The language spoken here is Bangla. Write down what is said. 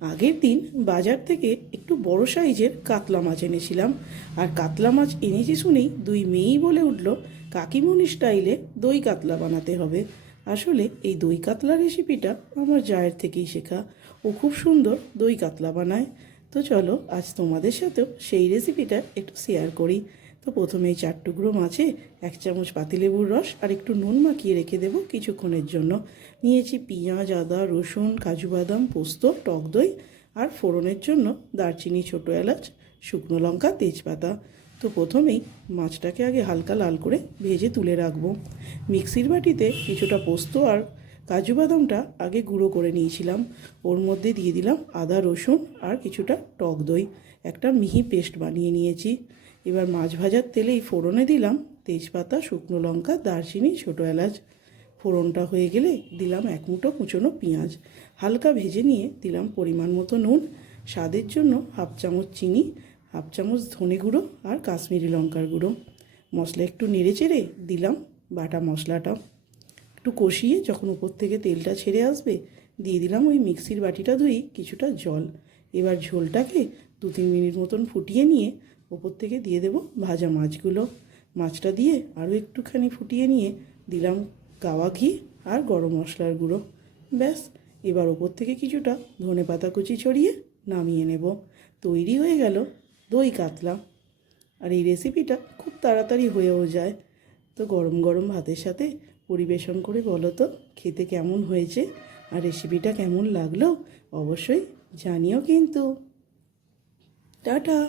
আগের দিন বাজার থেকে একটু বড় সাইজের কাতলা মাছ এনেছিলাম। আর কাতলা মাছ এনেছি শুনেই দুই মেয়েই বলে উঠল, কাকিমণি স্টাইলে দই কাতলা বানাতে হবে। আসলে এই দই কাতলা রেসিপিটা আমার জায়ের থেকেই শেখা। ও খুব সুন্দর দই কাতলা বানায়। তো চলো আজ তোমাদের সাথেও সেই রেসিপিটা একটু শেয়ার করি। তো প্রথমে এই চার টুকরো মাছে এক চামচ পাতিলেবুর রস আর একটু নুন মাখিয়ে রেখে দেবো কিছুক্ষণের জন্য। নিয়েছি পেঁয়াজ, আদা, রসুন, কাজু বাদাম, পোস্ত, টক দই আর ফোড়নের জন্য দারচিনি, ছোটো এলাচ, শুকনো লঙ্কা, তেজপাতা। তো প্রথমেই মাছটাকে আগে হালকা লাল করে ভেজে তুলে রাখব। মিক্সির বাটিতে কিছুটা পোস্ত আর কাজু বাদামটা আগে গুঁড়ো করে নিয়েছিলাম। ওর মধ্যে দিয়ে দিলাম আদা, রসুন আর কিছুটা টক দই। একটা মিহি পেস্ট বানিয়ে নিয়েছি। এবার মাছ ভাজার তেলেই ফোড়নে দিলাম তেজপাতা, শুকনো লঙ্কা, দারচিনি, ছোটো এলাচ। ফোড়নটা হয়ে গেলে দিলাম এক মুঠো কুচনো পেঁয়াজ। হালকা ভেজে নিয়ে দিলাম পরিমাণ মতো নুন, স্বাদের জন্য হাফ চামচ চিনি, হাফ চামচ ধনে গুঁড়ো আর কাশ্মীরি লঙ্কার গুঁড়ো। মশলা একটু নেড়ে চেড়ে দিলাম বাটা মশলাটা। একটু কষিয়ে যখন উপর থেকে তেলটা ছেড়ে আসবে, দিয়ে দিলাম ওই মিক্সির বাটিটা ধুই কিছুটা জল। এবার ঝোলটাকে দু তিন মিনিট মতন ফুটিয়ে নিয়ে ওপর থেকে দিয়ে দেবো ভাজা মাছগুলো। মাছটা দিয়ে আরও একটুখানি ফুটিয়ে নিয়ে দিলাম গাওয়া ঘি আর গরম মশলার গুঁড়ো। ব্যাস, এবার ওপর থেকে কিছুটা ধনে পাতা কুচি ছড়িয়ে নামিয়ে নেব। তৈরি হয়ে গেল দই কাতলা। আর এই রেসিপিটা খুব তাড়াতাড়ি হয়েও যায়। তো গরম গরম ভাতের সাথে পরিবেশন করে বলো তো, খেতে কেমন হয়েছে? আর রেসিপিটা কেমন লাগল? অবশ্যই জানিও কিন্তু। টাটা!